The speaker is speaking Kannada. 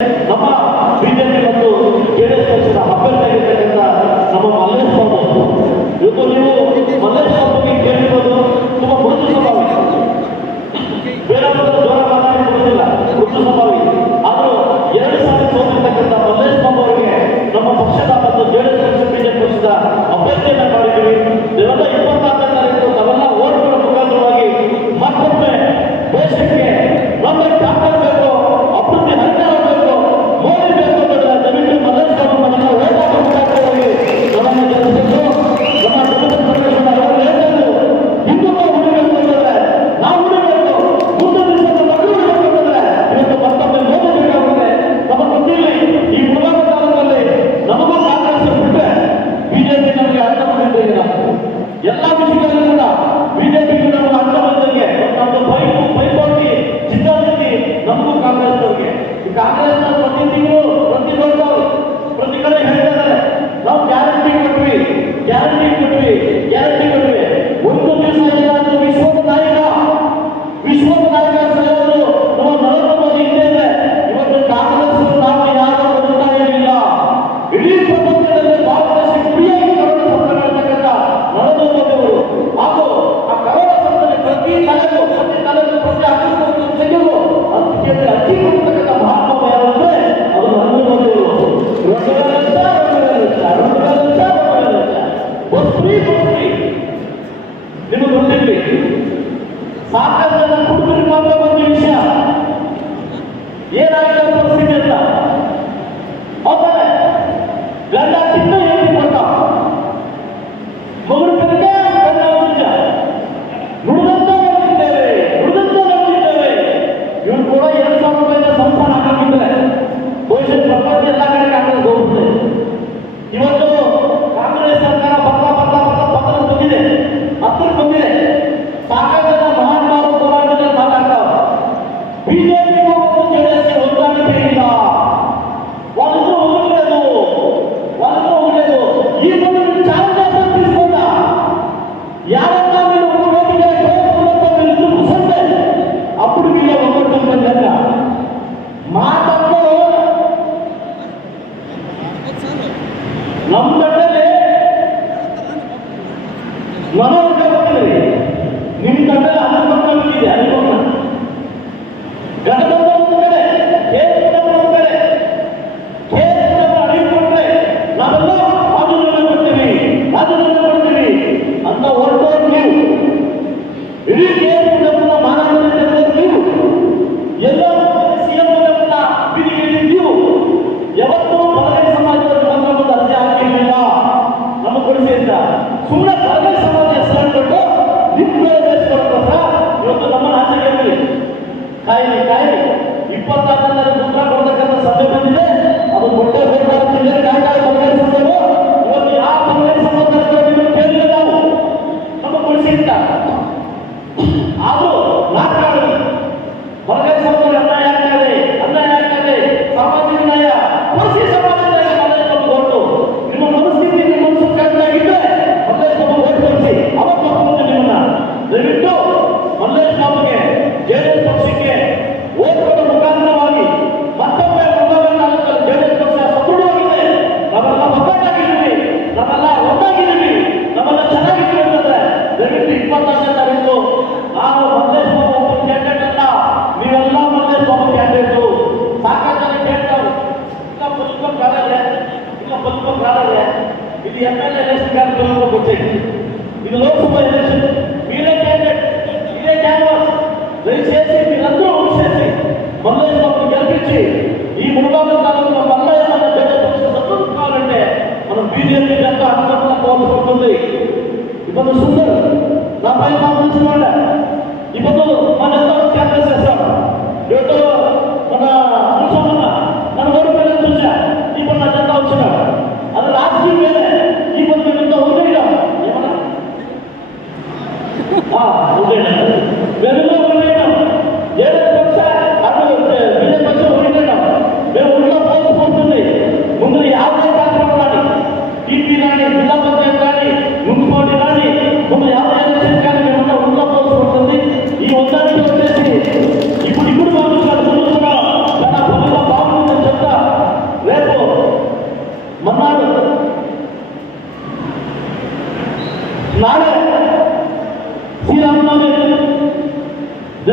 好不好？ಕಾಂಗ್ರೆಸ್ನ ಪ್ರತಿ ತಿಂಗಳು ಪ್ರತಿ ದೊಡ್ಡವರು ಪ್ರತಿ ಕಡೆ লাগার ನಮ್ಮ ಮನೋ